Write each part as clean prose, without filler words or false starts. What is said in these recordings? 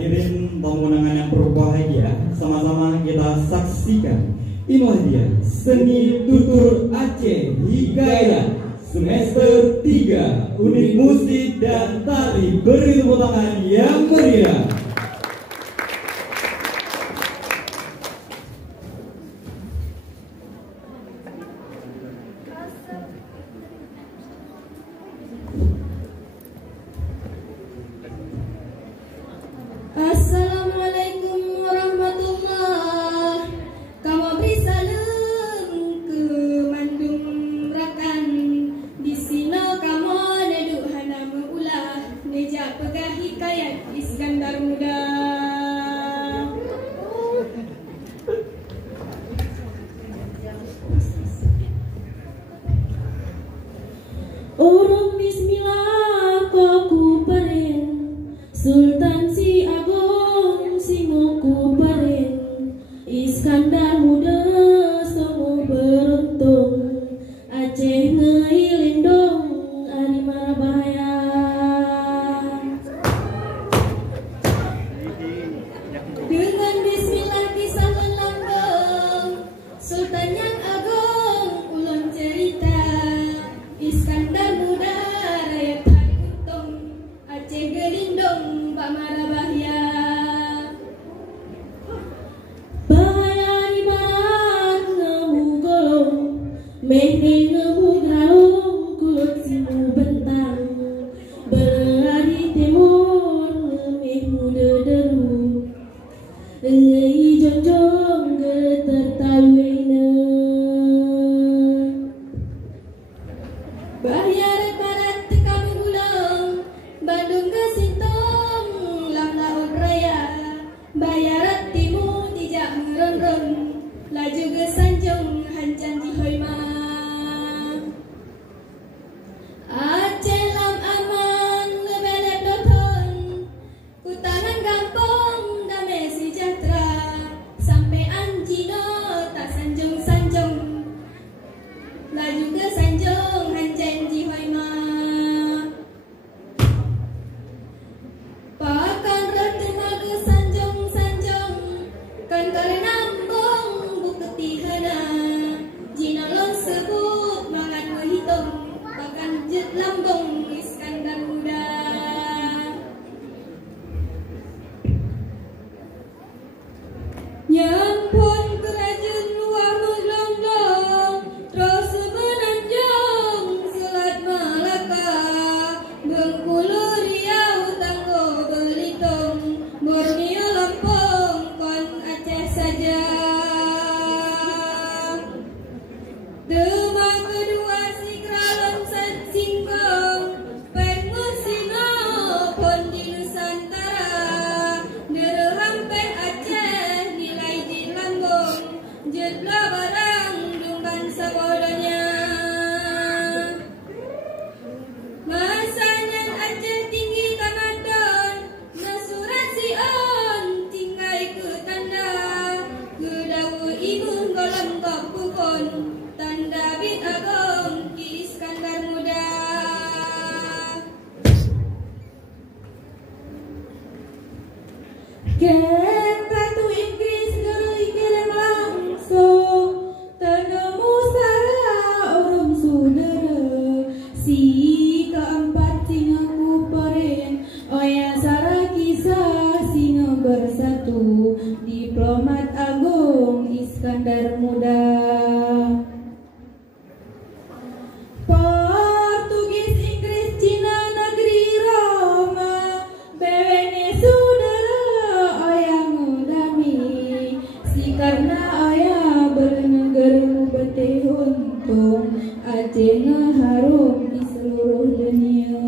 hadirin tamu undangan yang berbahagia, sama-sama kita saksikan. Inilah dia seni tutur Aceh Hikayat semester 3 unit musik dan tari. Beri tepuk tangan yang meriah. Assalamualaikum warahmatullahi. Kamu beri salam ke Mandung Rakan. Di sini kamu neduk hana meulah nejak pegah hikayat Iskandar Muda. Urung bismillah koku peren Sultan si Agung singoku paren Iskandar Muda songo beruntung Aceh ngeilindong ari mara bahaya. Dengan bismillah kisah langgeng Sultan yang agung ulun cerita Iskandar Muda rakyat untung Aceh gelindong Pak Mara bahaya. Bahaya di barat ngehu golong mehne ngehu graung kulut simu bentang berari timur ngemehu dederu ngei jonjong geter tawena. Bahaya barat tekam gulang Bandung ke Sintong lang laut raya Bayarat timur tidak meron-ron laju ke Sanjung hancan Jihoima. Aceh lam aman lebelet doton ku tangan gampang damai sejahtera sampai Anjino tak sanjung-sanjung laju ke Sanjung hancan Jihoima. Pakan retengah ke sanjung-sanjung kan kali nambung bukti hana jinalon sebut mangan menghitung pakan jet lambung Iskandar Muda. Nyampun kerajaan luar melonglong terus menanjung Selat Malaka Bengkulu Riau Tanggo Belitung Borneo Lampung kon Aceh saja. Demak kedua Sikralon Singkong Pengusino pun di Nusantara Derhampeh Aceh nilai di lambung Jetlah barang dungkan sabodanya. Masanya Aceh tinggi Kamadon Nasurat Sion tinggai ke tanda Kedawu ibu golem kopukon Tanda bit agong ki Iskandar Muda. Ken Ratu Inggris gerui kirim langsung tenemu sara orang saudara si keempat singa kuparen oya sara kisah singa bersatu diplomat agung Iskandar Muda. Portugis Inggris Cina negeri Roma bewene saudara oya ngudami si karena oya bernegara betih untung Aceh ngeharum di seluruh dunia.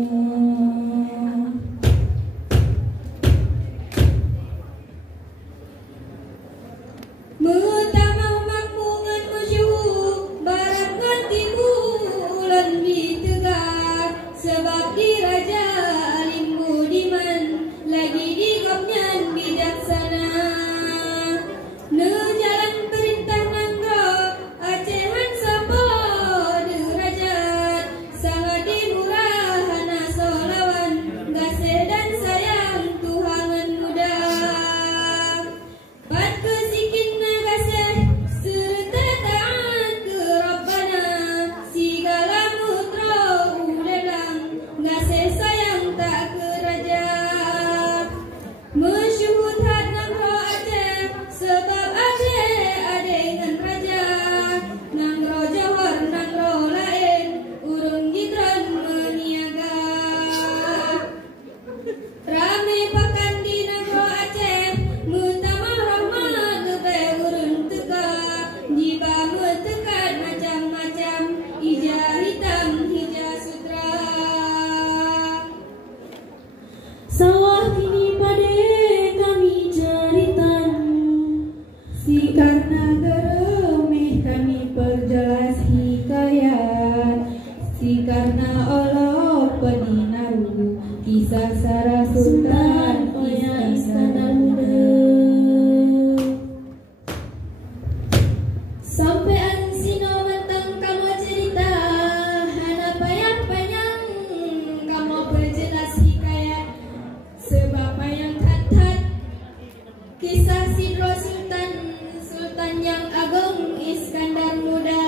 Mutamau makmungan masyhur barat ngan timur ulan ditegar sebab diraja alim budiman lagi digopnyan bijaksana. Ne jalan perintah mangga Acehan sapa derajat sangat dimurah hana solawan gaseh dan sayang Tuhangan muda. kasih Sultan, Sultan yang agung Iskandar Muda.